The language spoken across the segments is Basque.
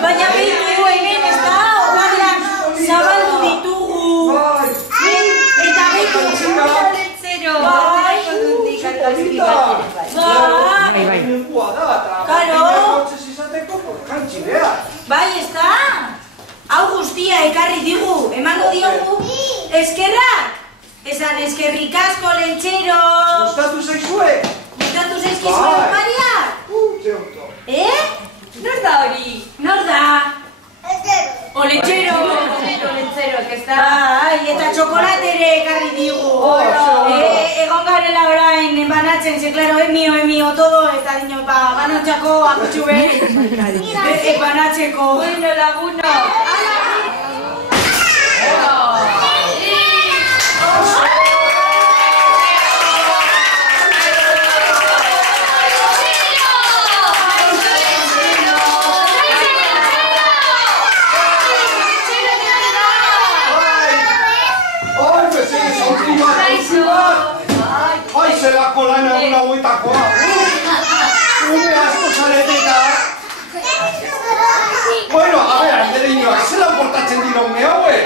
Baina behitu hemen ez da, horrean zabaldu ditugu. Eta behitu letzero. Bai, ez da? Hau guztia ekarri digu, emango diogu eskerrak. Esan eskerrik asko lentzero. Gustatu zaizue? Gustatu zaizkizue opariak? Nor da hori? Nor da? O lentzero. Lentzero, que está. Bai, eta txokolatere ekarri digu. Egon garela orain banatzen, ze claro, emio, todo, eta dino, banatzako akutsu behar. Banatzeko. Bueno, laguno. Zelako lana egun hauetakoa. Ume asko zareteta. Bueno, a ver, andere inoak, zelan portatzen dira ume hauek?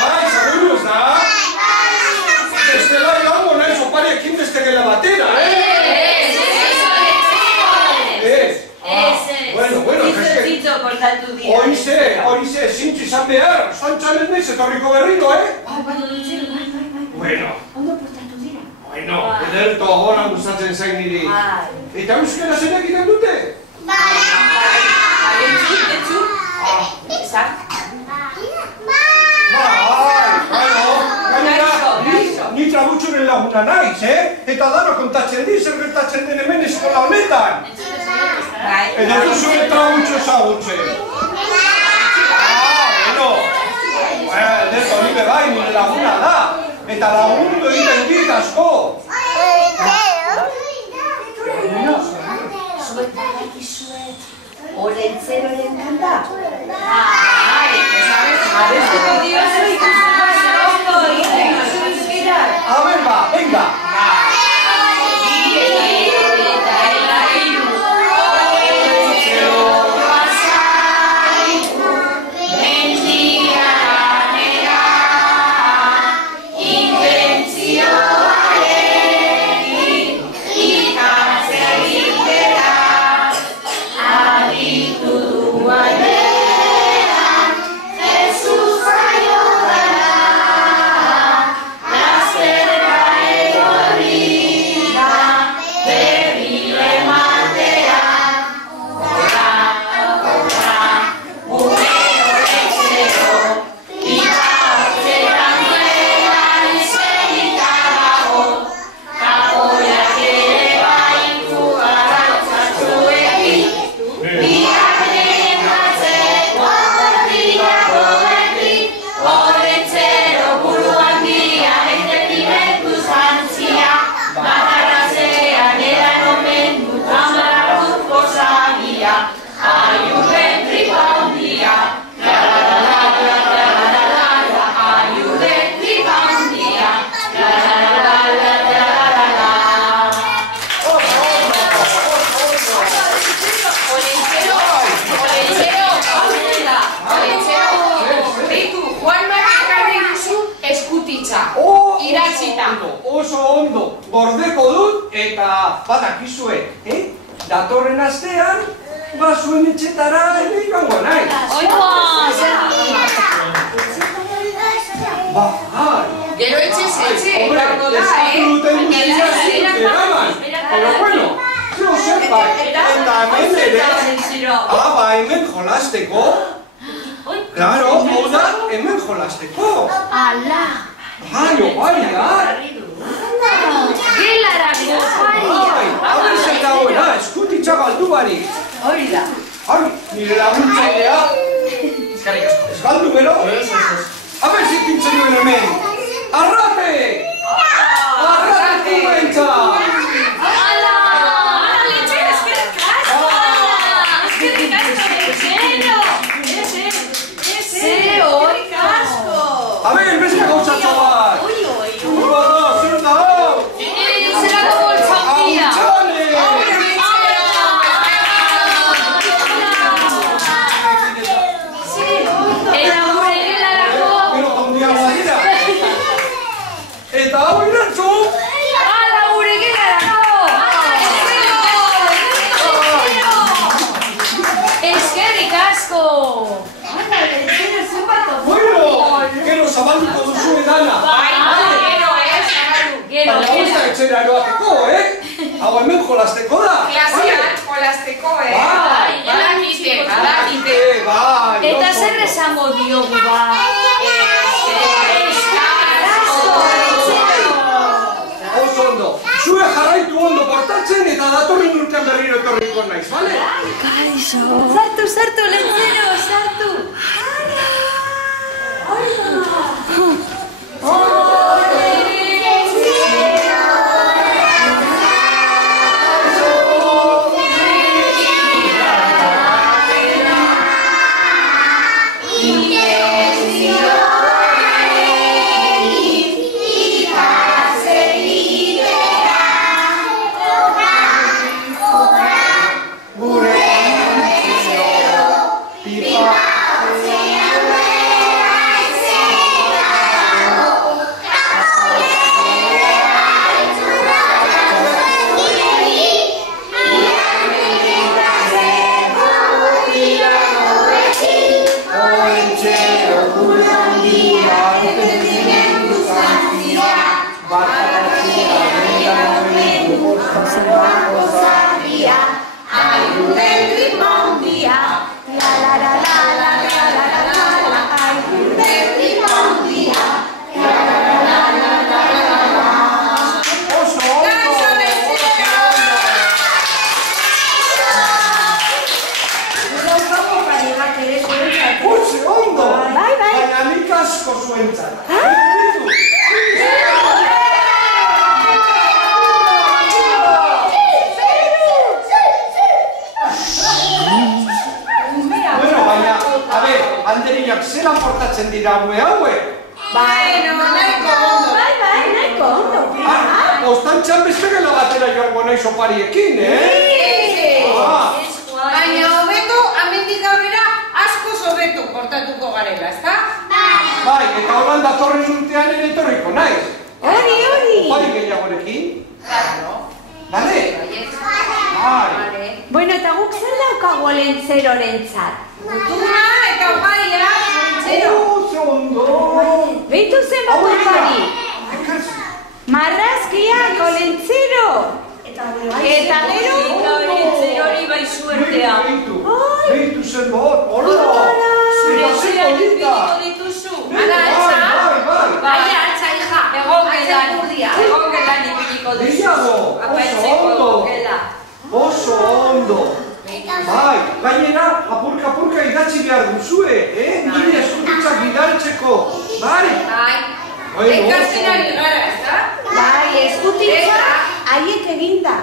Bai, zaburuz da? Bestela egango nahi sopariekin beste gela batera, Oize, zintzu izan behar, zantzaren naiz etorriko berriro, Bueno. Ondo portatu dira? Bueno, ederto agora gustatzen zain niri. Eta euskera zen egiten dute? Bai. Etxu? Esak? Gainera, ni trabutxuren laguna naiz, Eta dano kontatzen di, zer gertatzen den hemen eskola honetan. Eta duzuen trabutxu ezagutzen. Ederto, nire bai, nire laguna da. Eta lagundu egiten dit asko. Zuet badaki zuet. Olentzeroren kanta? Abestuko diozu ikusten ondo egiten zuzkira. Aben ba, venga. Oso ondo, gordeko dut eta badakizue, datorren astean, zuen etxetara ere ikango nahi. Gero etxe, Hombre, eskatu duten guztia zitut eraman. Pero bueno, zeo zerbait. Eta hemen ere, hemen jolasteko. Claro, hau da, hemen jolasteko. Ala! Bai, Gelarako oparia! Hau zer dagoela, eskutitza galdu barik. Hori da. Nire laguntzailea. Ez galdu gero? Habe zikintzen duen hemen. Arrate! Arrate kumentza! Ala! Letxero, eskerrik asko! Eskerrik asko, letxero! Eskerrik asko! Habe, beste gauzatxo bat! Zer da hau? Zerako boltzatia! Eta hau irantzu! Ala, gure gelarako! Eskerrik asko! Gero zabalduko duzu edana. Gero, Baina hori da etxera eroateko, Hau hemen jolasteko da. Klasian jolasteko, badakite. Eta zer esango diogu ba? Oso ondo. Zue jarraitu ondo portatzen eta datorren urtean berriro etorriko naiz, bale? Sartu, lentzero, sartu. Zeran portatzen dira haue? Nahiko ondo. Ostantxan beste gela batera joango naiz opariekin, Baina hobeto, amendik aurrera, asko hobeto portatuko garela, ezta? Bai, eta holan datorren urtean ere etorriko naiz. Hori. Opari gehiagorekin? Bale? Bai. Bueno, eta guk zer daukago lentzerorentzat? Gutuna eta oparia, lentzero. Ze ondo! Beitu zen bat opari. Marrazkiako lentzero. Eta gero? Lentzerori bai suertea. Beitu zen bat, hola! Zure etxean izbidiko dituzu. Bai, altza, hija. Egon gelan izbidiko duzu. Apaitzeko gela. Oso ondo! Bai, gainera, apurka idatzi behar duzue, Nire eskutitzak bidaltzeko, bai? Ikasten ari gara, ezta? Bai, eskutitza haiek eginda.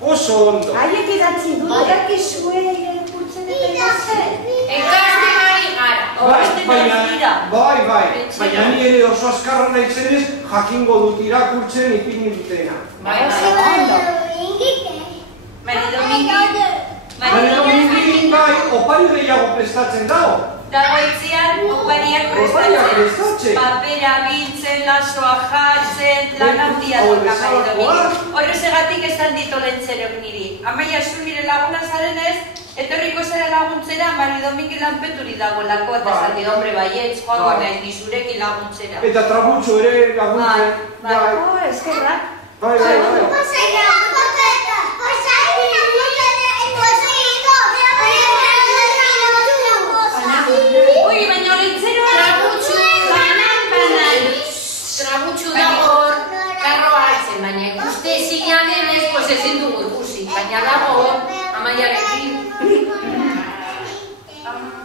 Oso ondo! Haiek idatzi dut, dakizue irakurtzen eta ikasten. Ikasten ari gara. Baina ni ere oso azkarra nahizenez jakingo dut irakurtzen ipini dutena. Maridomingi, bai, opari gehiago prestatzen dago. Dagoitzean opariak prestatzen. Papera biltzen, lasoa jartzen, lan handia doka Maridomingi. Horrezegatik esan dito lentzerok niri. Amaia zu nire laguna zarenez, etorriko zera laguntzera Maridomingi lanpeturi dago lako eta esan dito, hombre, baietz, joango nahi nizurekin laguntzera. Eta trabutxo ere laguntzen. Eskerrak. Bai. zen, baina ikuste zina denez, pues ezin dugu ikusi. Baina dago, Amaiarekin.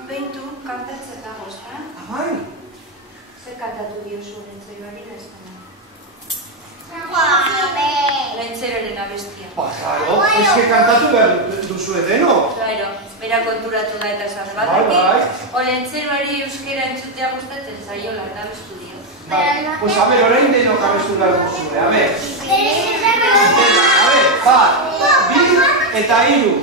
Beitu, kantatzen dago, ezta? Bai. Zer kantatu diozu Lentzeroari da ez da? Lentzeroren abestia. Ba, claro, es que kantatu behar duzu edeno. Claro, bera konturatu da eta zan bat. Bai. Lentzeroari euskera entzutea gustatzen zaiola, eta abestu dio. Pues a ver, orain denok abestu behar duzue, a ver. A ver, bat, bi eta hiru.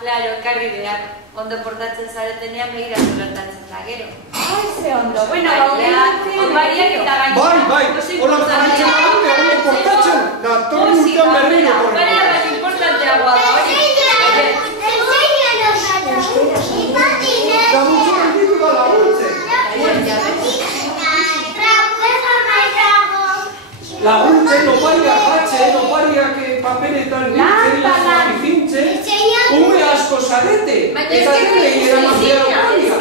Claro, ekarri behar. Ondo portatzen zaretenean begiratu gertatzen da, gero. Ai, ze ondo. Bueno, onbariak eta gaina. Bai, hola jarritzen dute, ondo portatzen. Da, torri urtean berriro. Baina, importanteagoa da, hori. Laguntzen ditu da laguntzen. Laguntzen, opariak batzen, opariak paperetan nintzen, lasnak izintzen, ume asko zarete. Eta dene eramantzea opariak.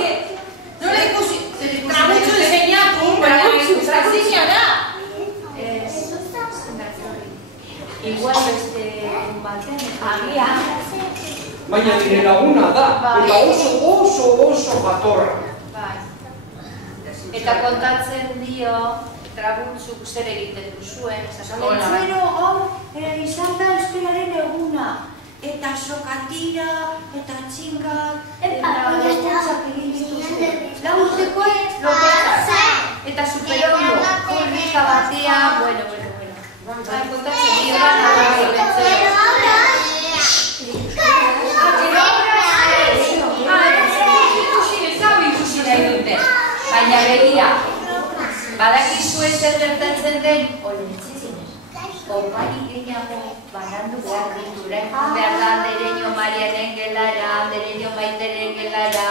Nola ikusi, trabutxo enseñatu, baina ikustazina da. Igual beste baten, agia. Baina nire laguna da, eta oso jatorra. Eta kontatzen dio, trabutzuk zer egiten duzuen, Lentzero hau izan da euskararen eguna. Eta sokatira, eta txingak, eta laguntzak egin dituzuen. Laguntzeko loketa. Eta superondo, korrika batea, bueno. Kontatzen dio gana Lentzero. Ikusi nahi dute, baina begira, badakizu zer gertatzen den, opari gehiago banandu behar ditu, behar da Andereño Marianen gelara, Andereño Maiteren gelara,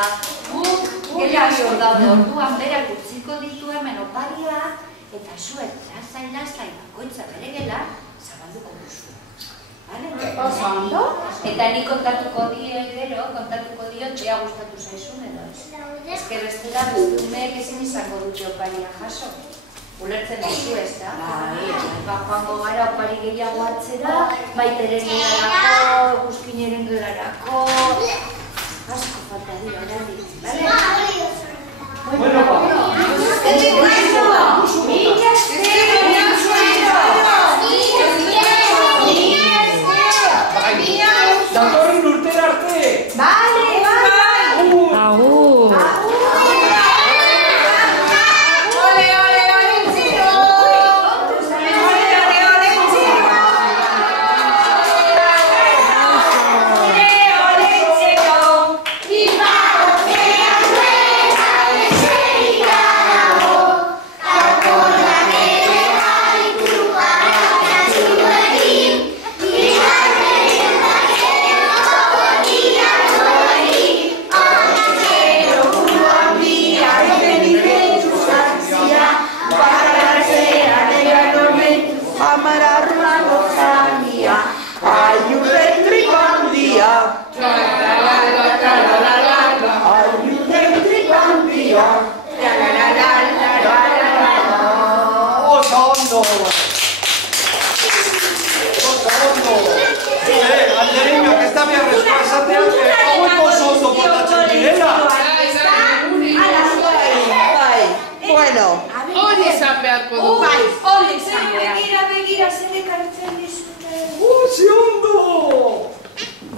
gela asko daude orduan berak utziko ditu hemen opariak, eta zuek lasai bakoitza bere gela, zabalduko duzu. Eta ni kontatuko dio txea gustatu zaizun edo ez. Ez que bestela umeek ezin izango dute oparia jaso. Ulertzen duzu ez da? Joango gara opari gehiago hartzera, Maiteren gelarako, Guzkineren gelarako... Asko falta dira, oraindik. Bueno, datorren urtera arte! Bale! Agur! ¡Viva!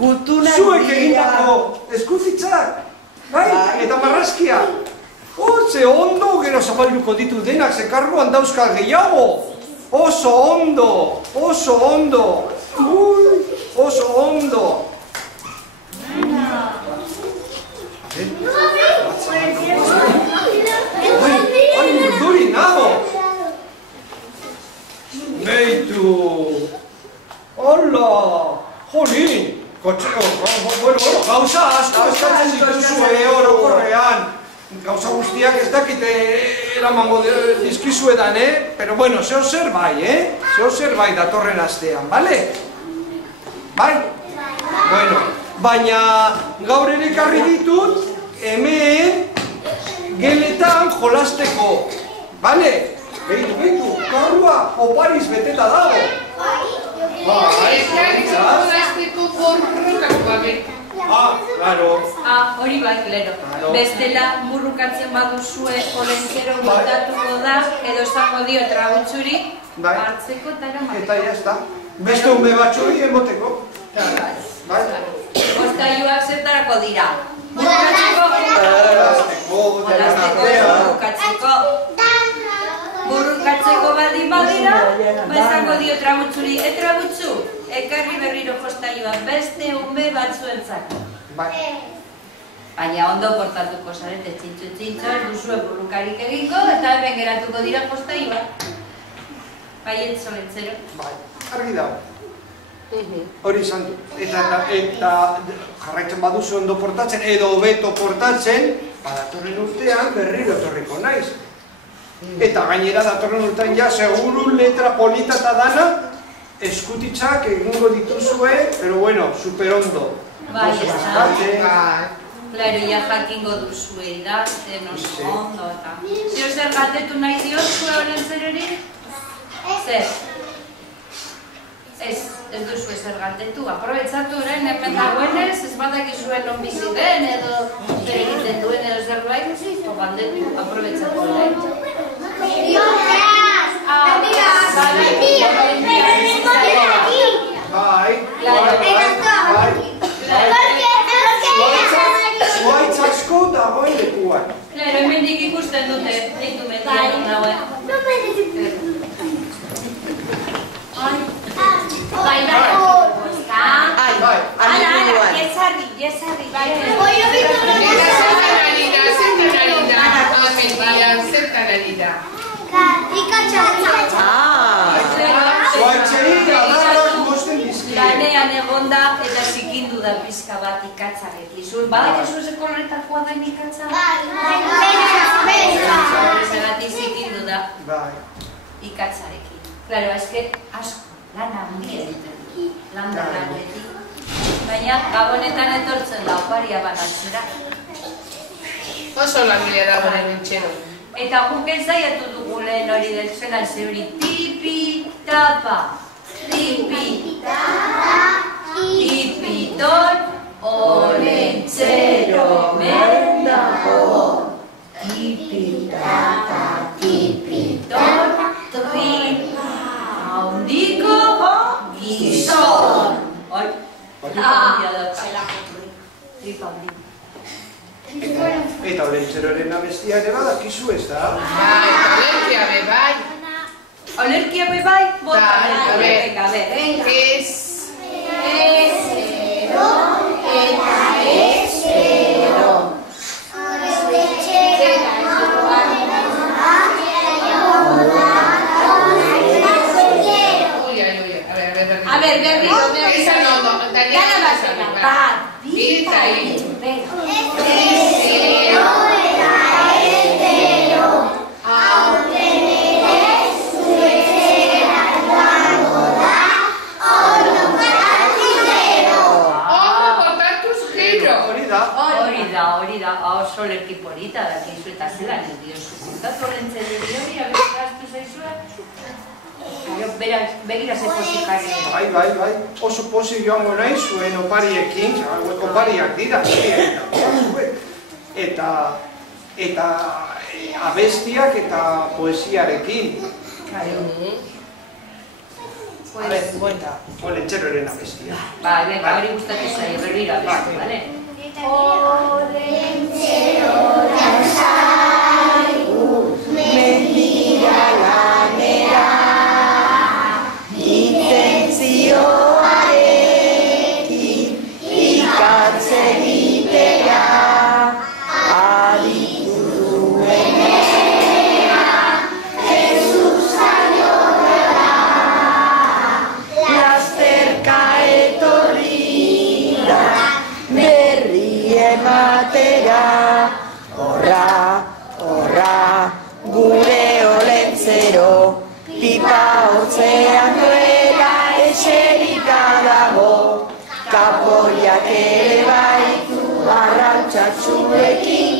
Zuek egindako eskuzitzak, bai, eta marrazkia. Ze ondo, gero zabalduko ditu denak, ze karruan dauzka gehiago. Oso ondo, oso ondo. Oso ondo. Ai, munduri nago. Beitu. Hola. Jolin. Gauza asko eskatzen dituzue orokorrean. Gauza guztiak ez dakite eramango dizkizuetan, pero bueno, zeo zer bai, zeo zer bai datorren astean, bale? Bai? Bueno, baina gaur ere ekarri ditut hemen geletan jolasteko, bale? Beitu, karrua opariz beteta dago. Jolasteko borrokak babe. Claro. Hori bai, klero. Bestela burrukatzen baduzue olentzero bultatuko da, edo esango dio trabutzuri, hartzeko eta eramateko. Eta jazta. Beste ume batxuri emoteko. Bai. Ostailuak zertarako dira. Burrukatzeko baldin badira, esango dio trabutzuri, trabutzu, ekarri berriro jostailua beste ume batzuentzako. Baina ondo portatuko zarete txintxo, ez duzue burrukarik egingo, eta hemen geratuko dira jostailua. Baiet zolentzero. Bai, argi dago. Hori izan du. Eta jarraitzen baduzu ondo portatzen, edo hobeto portatzen, datorren urtean berriro etorriko naiz. Eta gainera datorren urtean ja, seguru letra polita eta dana, eskutitzak egingo dituzue, pero bueno, super ondo. Bai, ez da. Claro, ja jakingo duzue idazten, oso ondo eta. Zio zer galdetu nahi diozue olentzerori? Zer? Ez duzu zer galdetu, aprobetsatu orain hemen dagoenez, ez badakizue non bizi den edo zer egiten duen edo zerbait, galdetu, aprobetsatu orain. Zuaitz asko dagoen lekuan. Claro, hemendik ikusten dute, ditu metian dagoen. Bai, jesarri. Zertan ari da. Zuaitzeri adarrak mosten dizkie. Lanean egonda eta zikindu da pizka bat ikatzarekin. Badakizu ze koloretakoa den ikatza? Horregatik zikindu da ikatzarekin. Claro, eske asko, lan handia egiten du. Lan berraretik. Baina gabonetan etortzen da oparia banatzera. Oso langilea da gure nintzeno. Eta guk ensaiatu dugu lehen hori deltzen alze hori tipi-tapa, tipi-tapa, tipi-ton, olentzero mendago. Tipi-tapa, tipi-ton, tripa handiko gizon. Tripa handiko. Eta olentzeroren abestia ere badakizu ez da? Olerkia be bai. Olerkia be bai? Bota, venga, Ezero eta ezero. A ver, berriro. Esa no, Gana basena. Bat, bi, eta hiru. Ezero eta ezero. Aurtenez zuetxera joango da. Ondo portatuzero. Ondo portatuzero. Hori da. Oso lerki polita dakizu eta zelan ez diozu. Kontatu olentzeri hori, abestaztu zaizua. Begira ze pozik jarri. Bai. Oso pozik joango nahi zuen opariekin, opariak dira, eta abestiak eta poesiarekin. A ver, olentzerorena bestia. Bai, venga, hori gustatu zai, berriro abestu, bale? Olentzerora zaigu, mendira lanera, intentzioarekin ikatzen itera, aditu duenera, Jesus aiorrera, lasterka etorri da, berri ematera, horra, horra, gure olentzero, pipa hotzean duela eserika dago, kapoiak ere baitu arrantxatxuekin,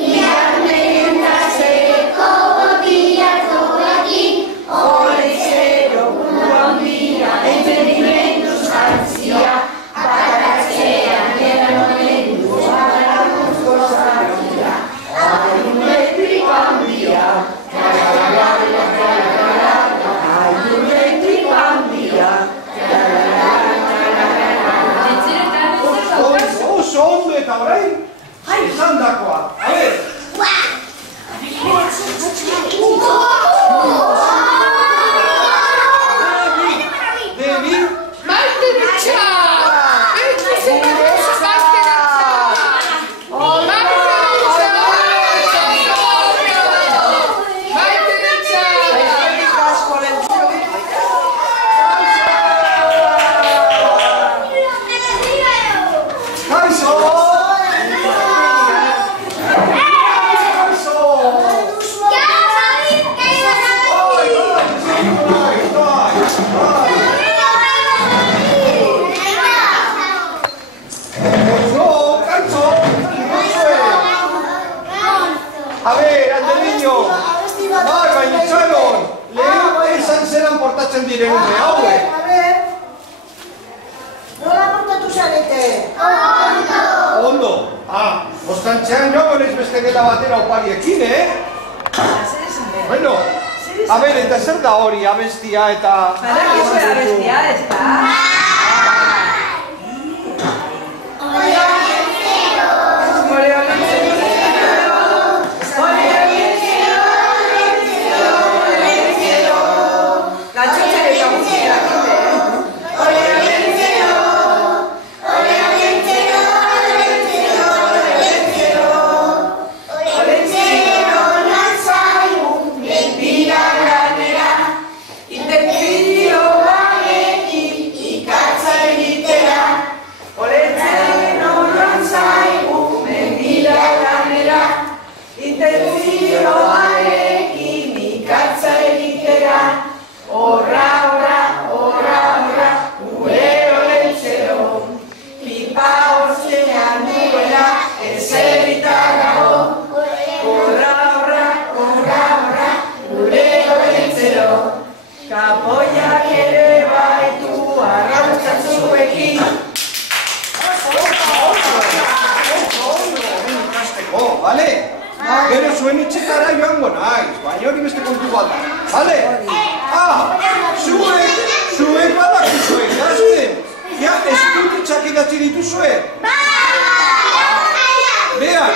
iarmen nazeko botiatoekin, olentzero buruan dira, entendimenduz jantzia, bataratzean eranmenduz badarakuz gozatira, aiun elektriko handia, aiun elektriko handia, Oso ondo eta orain, esan dakoa. A ver. Debi. Maite bitxa! Eitu zera oso maite bitxa! Maite bitxa! Kaixo! A ver, Andeliño, bai, baina itxaron, lehen esan zeran portatzen diren ume haue. A ver, nola portatu zarete? Ondo. Bostantxean joan ez beste gela batera opariekin, Bueno, a ver, eta zer da hori, abestia eta... Badakizu abestia, ez da? Kapoiak ere baitu arrantxatxuekin. Bale? Gero zuen itxetara joango naiz, baina hori beste kontu bat da. Bale? Zuek badakizue, gazten? Ja, eskutitxak idatzi dituzue? Bean,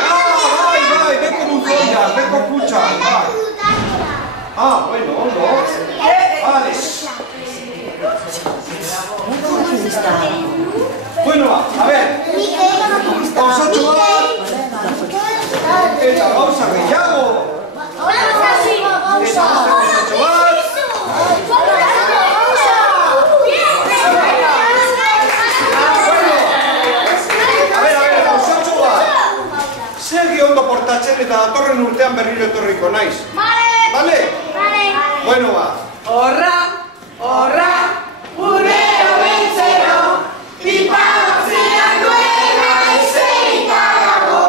bai, beko buzoiak, beko kutxak, bai. Bueno, ondo. Vale. Bueno, a ver. Gauzatxo bat. Eta gauza gehiago. Eta gauzatxo bat. A ver, gauzatxo bat. Segi ondo portatzen eta datorren urtean berriro etorriko naiz. Vale? Bueno, va. Horra, gure olentzero, pipa hotzean duela eserika dago,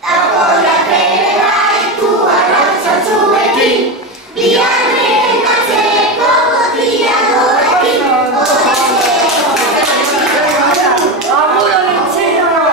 kapoiak ere baitu arrantxatxuekin, biharren atzeko botiadorekin. Agur olentzero!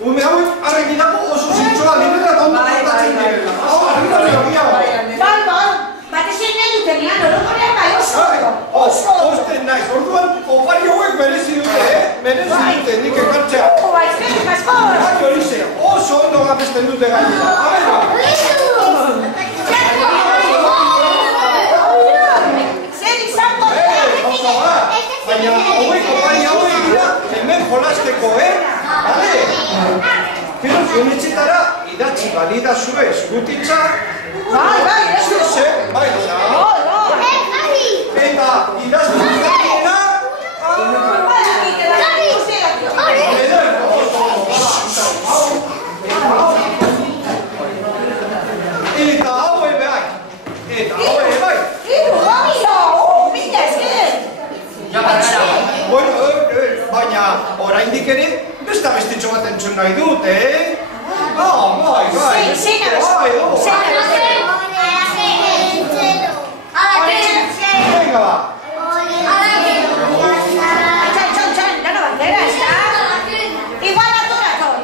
Ume hauek, arreki dago oso zintxoa direla eta ondo portatzen direla. Hau, arriba gehiago. Batez nahi dutenean, orokorrean bai oso. Osten naiz, orduan opari hauek merezi dute, merezi dute, nik ekartzea. Oso ondo gabesten dute gainera. Baina hauek opari hauek dira hemen jolasteko, bale? Gero zuen etxetara idatzi balida zure eskutitzak. Bai, eta idaztu dira. Eta hau bai. Baina, oraindik ere, besta bestitxo bat entzun nahi dut, Bai. Venga, ba. Igual a tu ratón.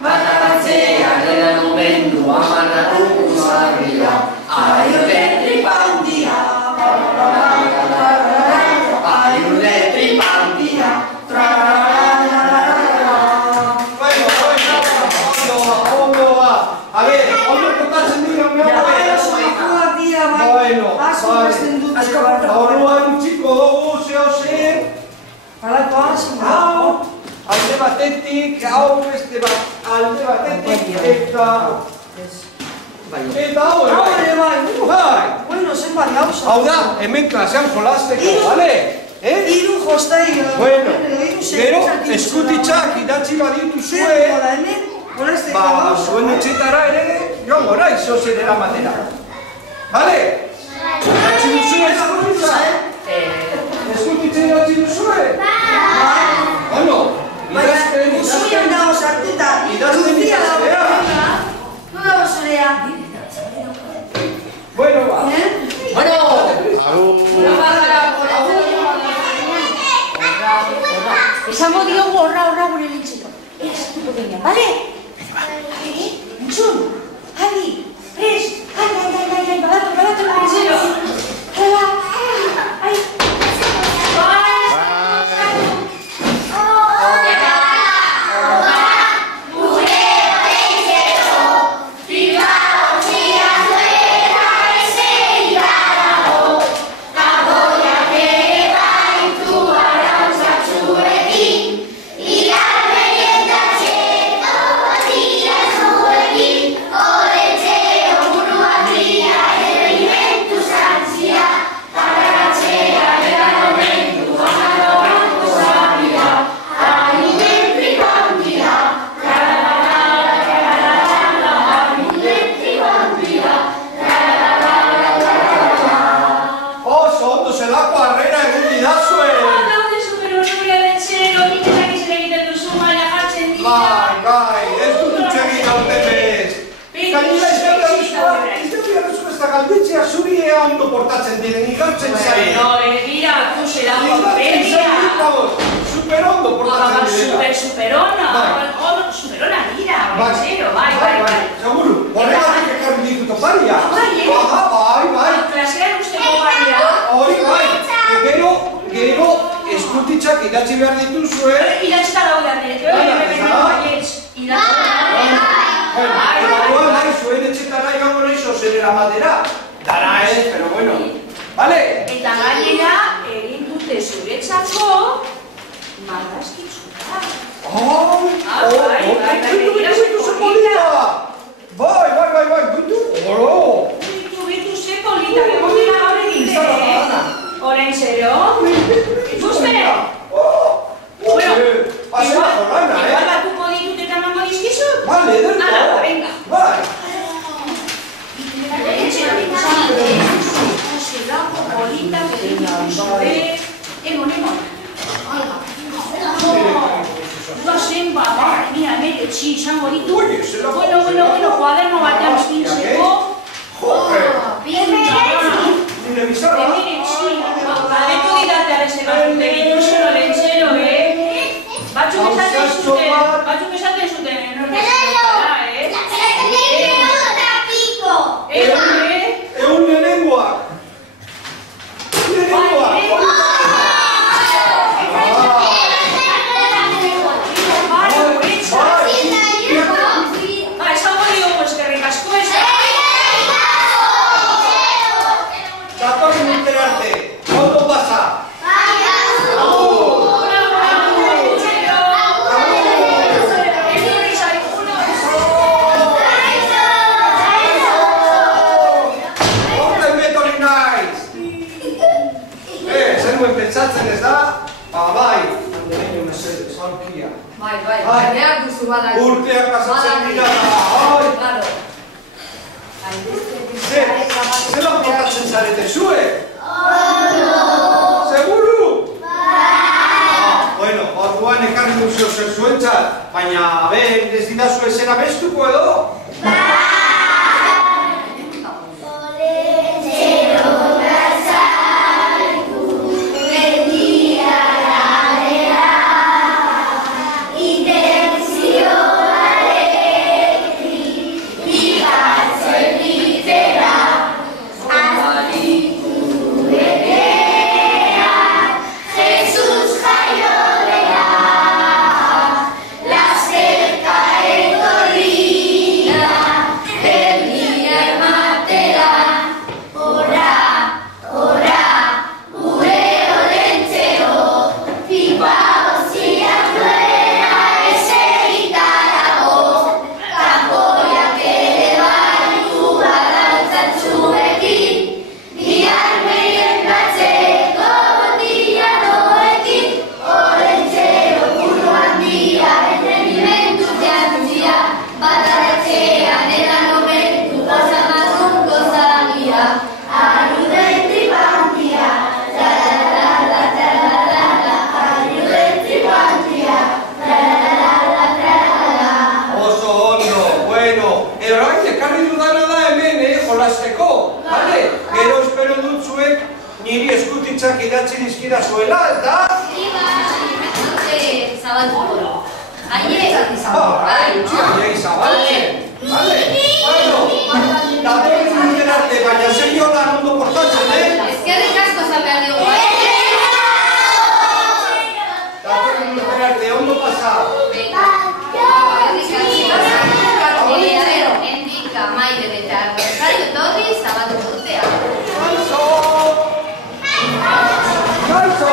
Bata batzea dela Eta hau ere bai. Bueno, zenbat gauza. Hau da, hemen klasean jolasteko, bale? Hiru jostaiga. Bueno, gero, eskutitzak idatzi baditu zuen. Ba, zuen etxetara ere, joango naiz, zozen eramatera. Bale? Idatzi duzue eskutitzak? Eskutitzak idatzi duzue? Bueno, idazten, Usuian dago sartuta. idazten idaztea. No dago zurea. Bueno, ba. Esango diogu horra gure lintzeko. Esatuko denean, bale? Entzun, adi, prest, badatu, lintzero. Ai. Galdetzea zuri ea ondo portatzen diren, igartzen zain. No, begira, kusera paperia. Super ondo portatzen direla. Superona dira, bentsero, bai. Seguru, horregatik ekarri ditut oparia. Bai. Klasean usteko baria. Hori, bai. Gero, eskutitzak idatzi behar dituzue. Idatzita daude, Nahi zuen etxetara igango nahi zozen eramatera. Dara ez, pero bueno. Vale? Eta gainera, egin dute zuretzako marrazkitzuta. Bai, gutu. Oro. Bitu ze polita, egon dira gaur egin. Horen zero? Ikuste? Bueno, igual batuko ditut eta emango dizkizut? Vale, ederko. Ala, venga. Bai. Zelako polita, Emon. Guazen bat, mira, mere txi izango ditu. Bueno, kuaderno batean eskintzeko. Nire bizarra. Mere txi, badetu didate arrezegatu egituzero lentzero, Batzuk esaten zuten, Egun lehenengoak. Pentsatzen ez da, bai, handereño mesedez, halkia. Bai, behar duzu bada. Urteak pasatzen dira, Zela portatzen zarete zue? Seguru? Bueno, orduan ekarri duzio zer zuentzat, baina, ez didazu ezera bestuko edo? Orain, ekarri dudana da hemen, jolasteko, bale? Gero espero dut zuek niri eskutitzak idatzi dizkida zuela, ez da? Zabalduko. Aie zabaltzen. Bale? Bueno, datorren urten arte, baina zeio lan ondo portatzen, Eskerrik asko zapean dugu. Datorren urten arte, ondo pasa. Endika, maire eta Rosario Torri zabalduko dutea. Kaixo! Kaixo!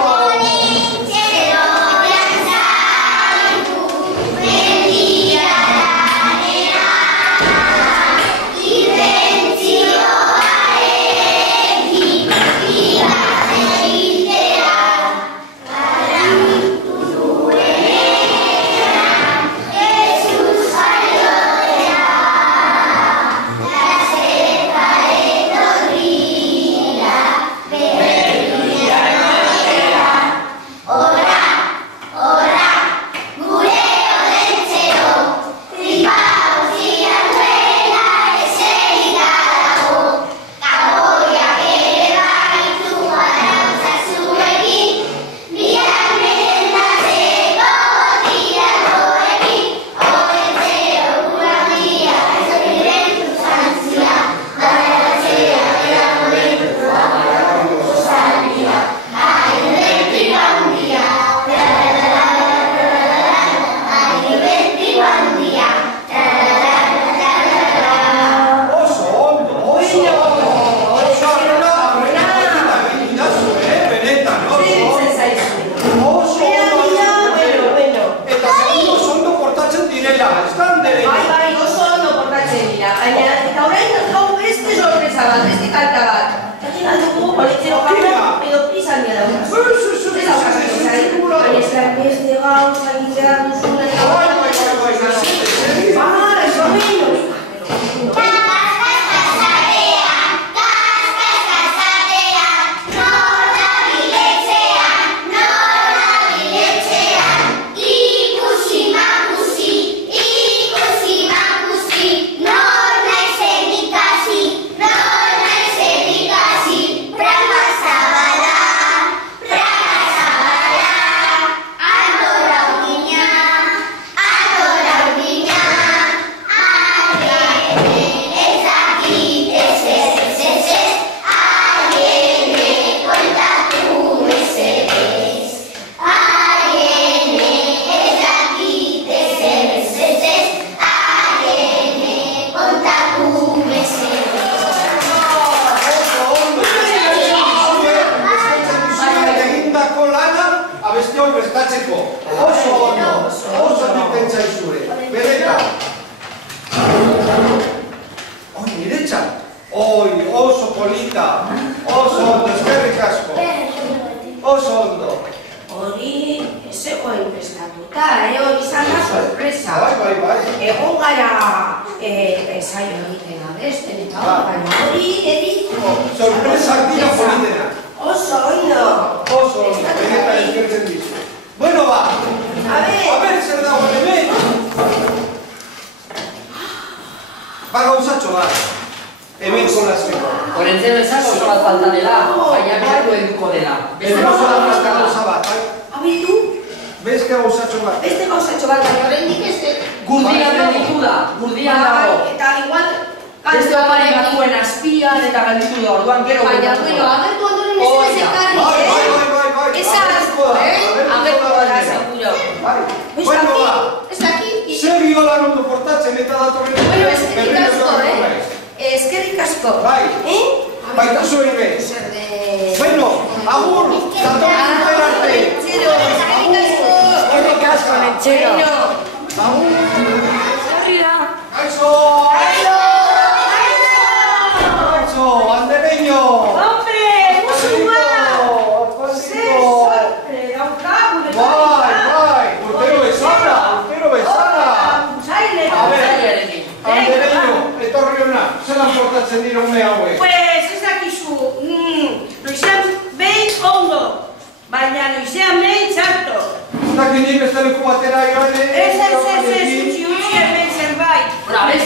Una vez,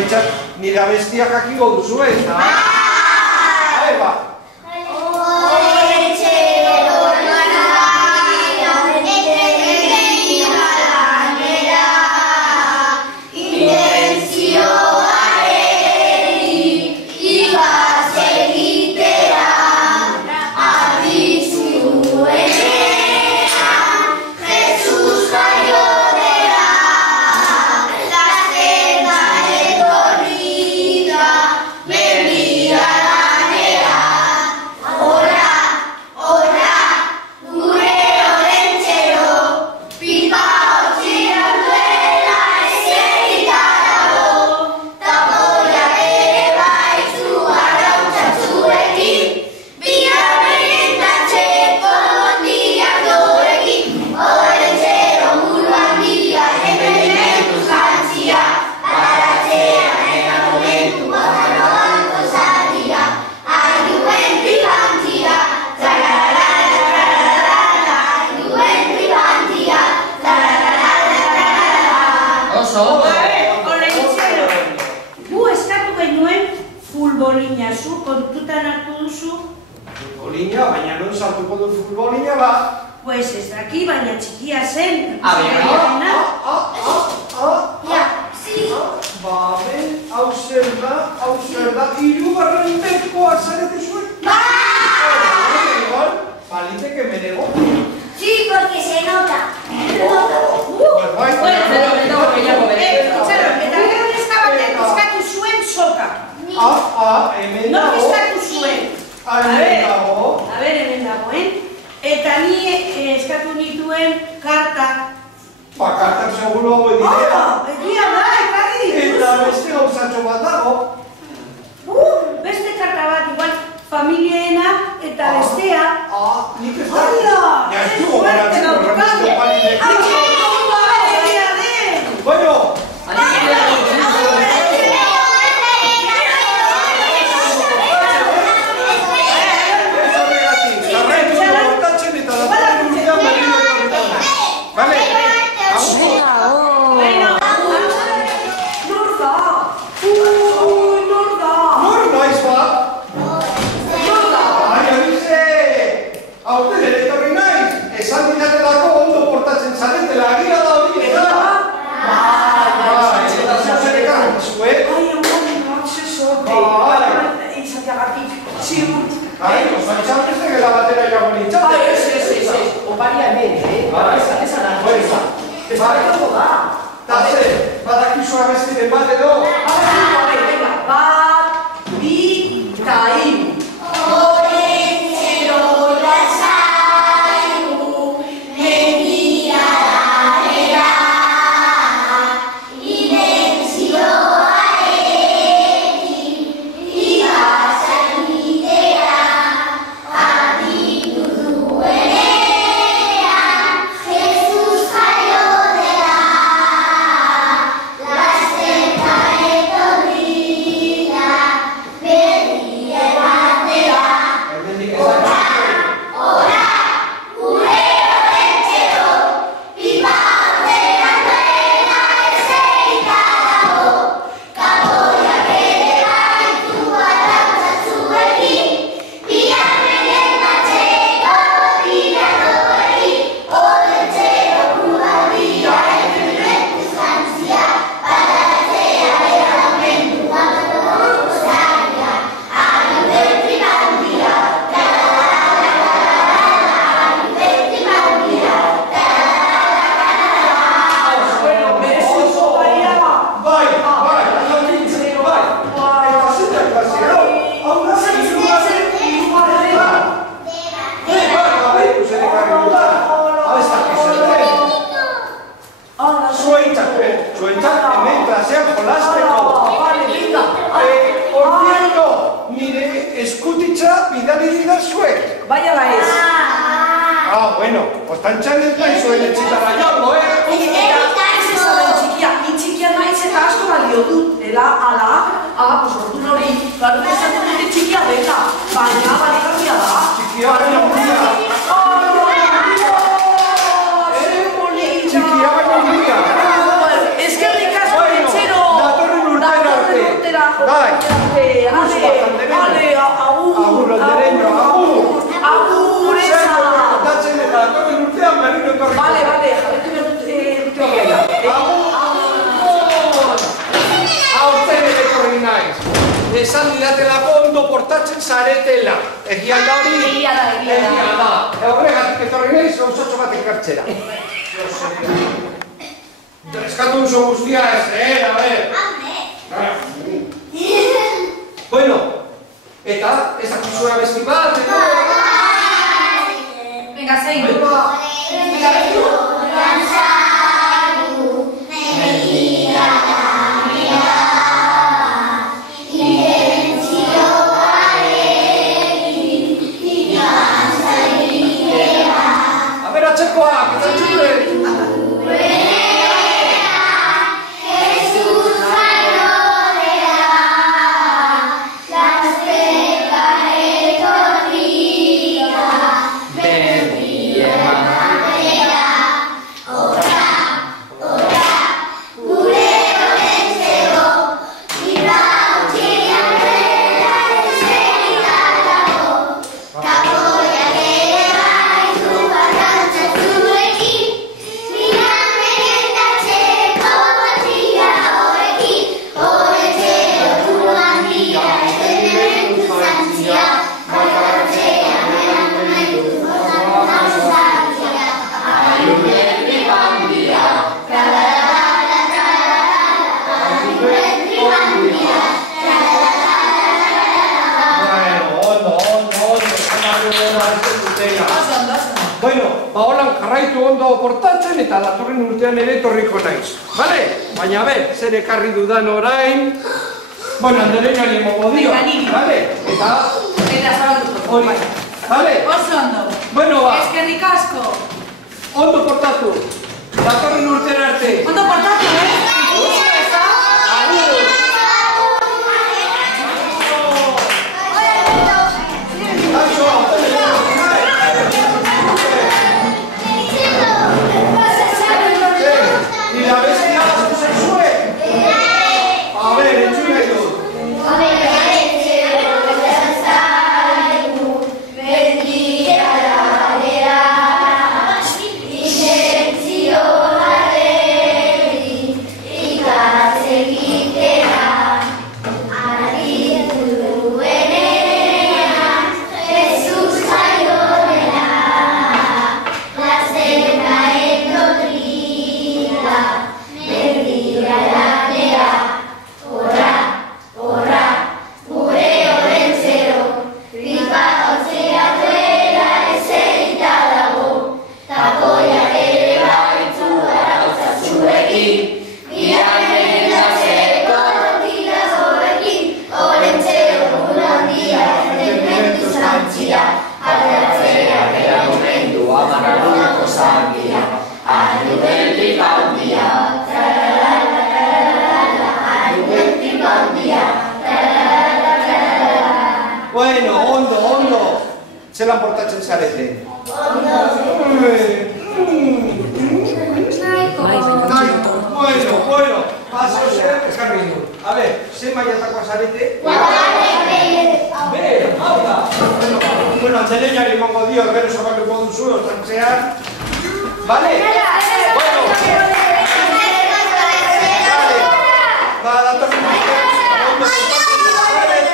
behintzat nire abestia jakingo duzu ez, da? Eba! Pues ez daki, baina txikia zen. Hau zer da, hirugarren bekoa zarete zuen? Baliteke menego. Sí, porque se nota. Eta gero neska batek eskatu zuen soka. Hemen Nor dago. eskatu zuen? Hemen dagoen. Eta ni eskatu nituen kartak. Kartak seguro hau edidea. Egia da, ekarri dituzu. Eta beste gauzatxo bat dago. Beste karta bat, igual, familiena eta bestea. Nik ez da. Ja, ez dugu garatzen horremezko palidekin. Bueno! Badakizua bestiren bat edo? Bat, bi, eta hiru. Bueno, pues tan txandez nahi zuen etxitara joango, Txikia naiz eta asko balio dut, dela, pues ordu nori, claro, esaten dute txikia dela, baina baligarria da. Txikia baina handia. Txikia baina handia. Eskerrik asko, etxero. Datorren urtean arte. zaretela. Egia da hori? Egia da. Horregatik etorri nahiz, gauzatxo bat ekartzera. Eskatu duzu guztia ez, a ver. Bueno, eta ezakizua besti bat, Venga, zein. A ver, atxekoak, eta txure. Bueno, holan jarraitu ondo portatzen eta datorren urtean ere etorriko naiz. Bale? Baina ber, zer ekarri dudan orain... Bueno, Andereñari emongo dio. Bale? Eta zabalduko. hori. Bale? Oso ondo. Bueno, ba. Eskerrik asko. Ondo portatu. Datorren urtean arte. Ondo portatu, Oso eza. Agur! La bestia se sube. A ver, enchúle yo. Bueno, ondo. Zelan portatzen zarete? Bueno, paso zer, eskarri du. A ver, ze mailatakoa zarete? Hau da. Bueno, Andereñari emongo dio, gero zabatuko duzu, ostantzean. Vale? Bueno. Ba, datorren ondo portatzen zarete.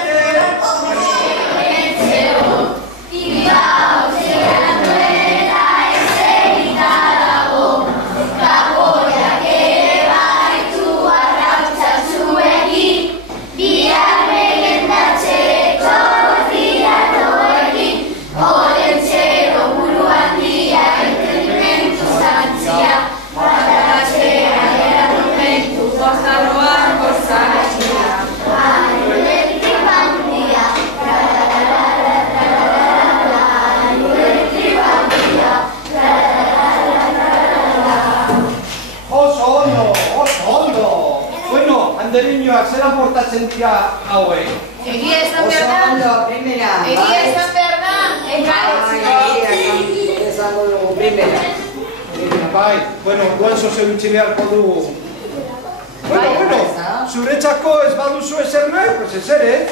Andereñoak zelan portatzen dira hauek? Egia esan behar da? Egia esan behar da? Esango dugu, primera. Bai, bueno, guanzo zeutxe beharko dugu. Bueno, zuretzako ez baduzu ezer nahi, pues ezer,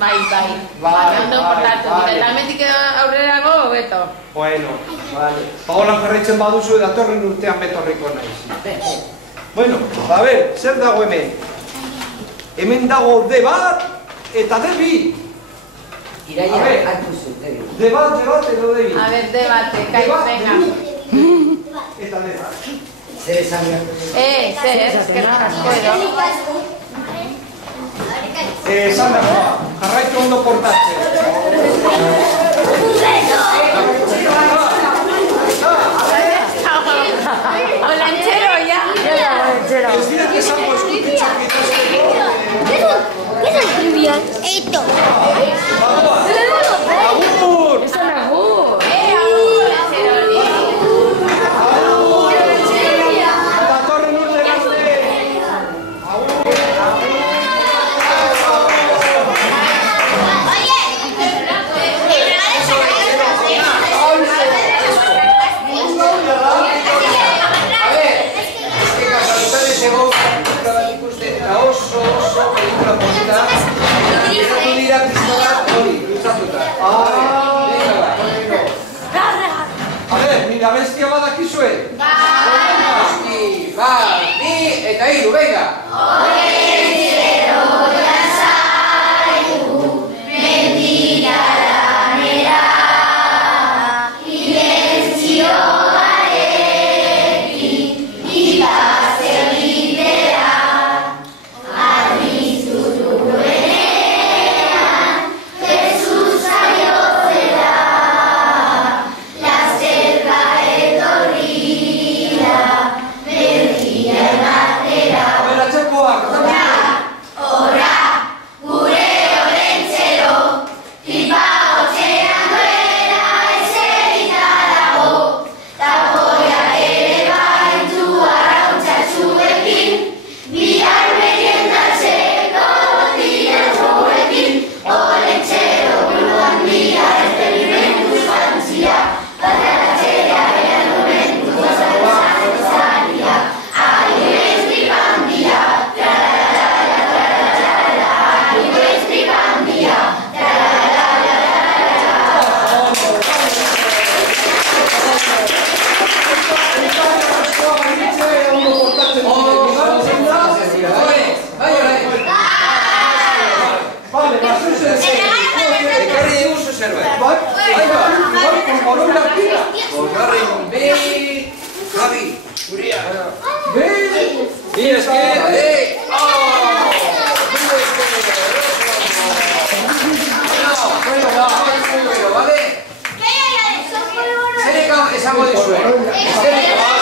Bai. Ondo portatu, talmetik aurrerago, beto. Bueno, vale. Holan jarraitzen baduzu datorren urtean betorriko naiz. Bueno, a ver, zer dago hemen? Hemen dago orde bat, Eta debi. Iraia hartu zuten. Debate edo debi. A ver, debate, kai, venga. Eta debat. Zer esan behar. Zer, eskerrik asko edo. Esan dagoa, jarraitu ondo portatzen. Olantzero, ya. Ez direk esango eskutitzak itazteko. ¿Qué es el trivial? Esto. Agur! Esan agur. Datorren urte arte! A ver, mira, bestia badakizue? Bat, bi, eta hiru, venga! Esango dizue.